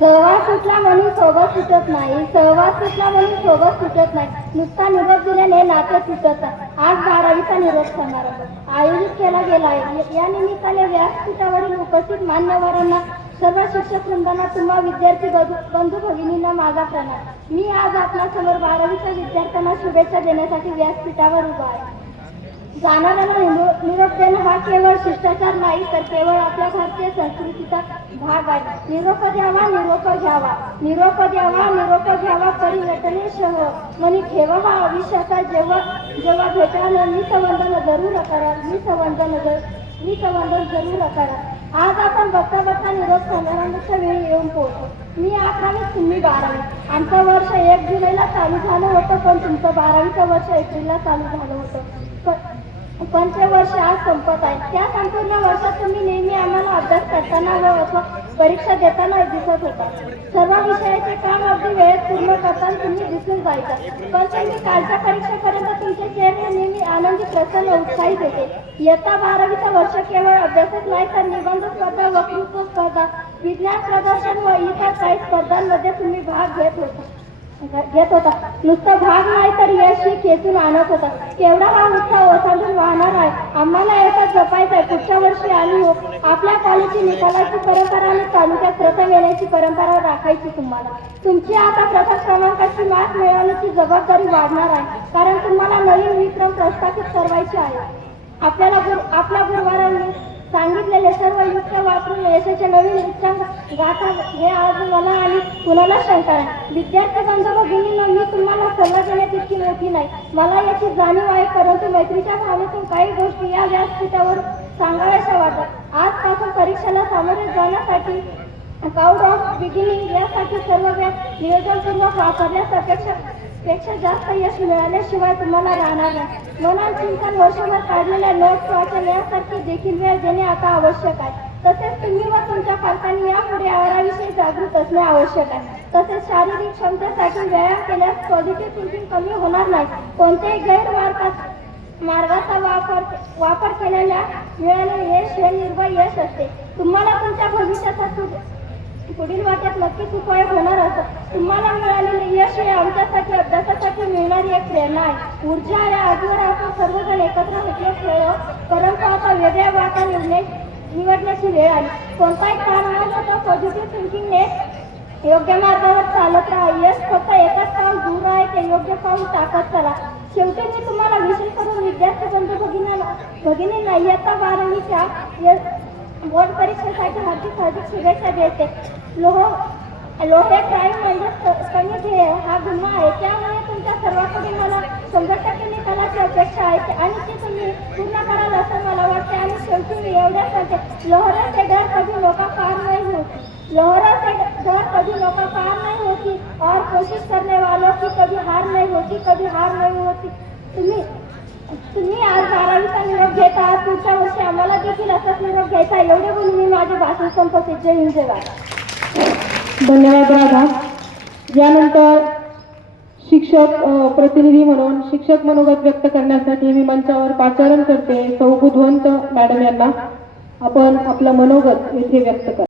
सहवास सुटला म्हणून सोबत सुटत नाही. सहवास सुटला म्हणून सोबत सुटत नाही. नुसता निरोप दिल्याने नातं सुटत. आज बारावीचा निरोप समारंभ. आयोजित केला गेला आहे. या निमित्ताने व्यासपीठावरील उपस्थित मान्यवरांना सर्व शिक्षक वृंदांना तुम्हा विद्यार्थी बंधू भगिनींना माझा प्रणाम. मी आज आपल्यासमोर बारावीच्या विद्यार्थ्यांना शुभेच्छा देण्यासाठी व्यासपीठावर उभा आहे. जाणाऱ्यांना केवळ शिष्टाचार नाही तर केवळ आपल्या भारतीय संस्कृतीचा भाग आहे. निरोप द्यावा निरोप घ्यावा. निरोप द्यावा निरोप घ्यावा परिवर्तने शह मनी ठेवावा आयुष्याचा जेव्हा जेव्हा भेटाल मी संवंदन जरूर करा मी संवंधन जर- मी संवंदन जरूर करा. आज आपण बघता बघता निरोप समारंभाच्या वेळी येऊन पोहोचतो मी अकरावी तुम्ही बारावी. आमचं वर्ष एक जुलैला चालू झालं होतं पण तुमचं बारावीचं वर्ष एप्रिलला चालू झालं होतं. पण वर्ष आज संपत आहे. त्या संपूर्ण वर्षात तुम्ही नेहमी आम्हाला अभ्यास करताना व अथवा परीक्षा देताना दिसत होता. सर्व विषयाचे काम अगदी वेळेत पूर्ण करताना तुम्ही दिसून जायचा पण तुम्ही कालच्या परीक्षेपर्यंत तुमचे चेहरे नेहमी आनंदी प्रसन्न उत्साहित होते. इयत्ता बारावीचा वर्ष केवळ अभ्यासच नाही तर निबंध स्पर्धा वक्तृत्व स्पर्धा विज्ञान प्रदर्शन व इतर काही स्पर्धांमध्ये तुम्ही भाग घेत होता. घेत होता. नुसतं भाग नाही तर यश खेचून आणत होता. केवढा हा उत्साह ओसांडून वाहणार आहे? आम्हाला एकच जपायचं आहे पुढच्या वर्षी आम्ही हो. आपल्या कॉलेजची निकालाची परंपरा आणि तालुक्यात प्रथम येण्याची परंपरा राखायची तुम्हाला. तुमची आता प्रथम क्रमांकाची मार्क मिळवण्याची जबाबदारी वाढणार आहे. कारण तुम्हाला नवीन विक्रम प्रस्थापित करायचे आहे. आपल्याला आपल्या गुरुवारांनी सांगितलेले सर्व युक्त वापरून यशाचे नवीन उच्चांक गाथा हे आज मला आणि कुणाला शंका आहे विद्यार्थी बंधू भगिनींना मी तुम्हाला सल्ला देण्यात इतकी मोठी नाही. मला याची जाणीव आहे परंतु मैत्रीच्या भावनेतून काही गोष्टी या व्यासपीठावर सांगाव्याशा वाटतात. आजपासून परीक्षेला सामोरे जाण्यासाठी अकाउंट ऑफ बिगिनिंग यासाठी सर्व वेळ नियोजनपूर्वक वापरल्यास पेक्षा जास्त यश मिळाल्याशिवाय तुम्हाला राहणार नाही. मनात चिंतन वर्षभर काढलेल्या नोट्स वाचन यासारखी देखील वेळ देणे आता आवश्यक आहे. तसेच तुम्ही व तुमच्या पालकांनी यापुढे आहाराविषयी जागृत असणे आवश्यक आहे. तसेच शारीरिक क्षमतेसाठी व्यायाम केल्यास पॉझिटिव्ह थिंकिंग कमी होणार नाही. कोणत्याही गैरमार्गात मार्गाचा वापर वापर केलेल्या मिळाले यश हे निर्भय यश असते. तुम्हाला तुमच्या भविष्याचा पुढील वाट्यात नक्कीच उपयोग होणार असत तुम्हाला मिळालेले यश हे आमच्यासाठी अभ्यासासाठी मिळणारी एक प्रेरणा आहे. ऊर्जा या आजवर आपण सर्वजण एकत्र भेटले खेळ परंतु आता वेगळ्या वाटा निवडणे निवडण्याची वेळ आली. कोणताही ताण आला तर पॉझिटिव्ह थिंकिंगने योग्य मार्गावर चालत राहा. यश फक्त एकच पाऊल दूर आहे ते योग्य पाऊल टाकत चला शेवटी मी तुम्हाला विशेष करून विद्यार्थी बंधू भगिनींना भगिनींना इयत्ता बारावीच्या यश बोर्ड परीक्षेसाठी हार्दिक हार्दिक शुभेच्छा देते. लोह लोहे क्राईम म्हणजे कमी ध्येय हा गुन्हा आहे. त्यामुळे तुमच्या सर्वांकडून मला शंभर टक्के निकालाची अपेक्षा आहे आणि ती तुम्ही पूर्ण कराल असं मला वाटते. आणि शेवटी मी एवढ्या सांगते लोहराचे डर कधी लोका पार नाही होती. लोहराचे डर कभी लोका पार नहीं होती. और कोशिश करने वालों की कभी हार नहीं होती कभी हार नहीं होती. तुम्ही तुम्ही आज बारावीचा निरोप घेता आज पुढच्या वर्षी आम्हाला देखील असाच निरोप घ्यायचा एवढे बोलून मी माझे भाषण संपवते. जय हिंद जय भारत. धन्यवाद राधा. यानंतर शिक्षक प्रतिनिधी म्हणून शिक्षक मनोगत व्यक्त करण्यासाठी मी मंचावर पाचारण करते सौ बुधवंत मॅडम यांना. आपण आपलं मनोगत येथे व्यक्त करा.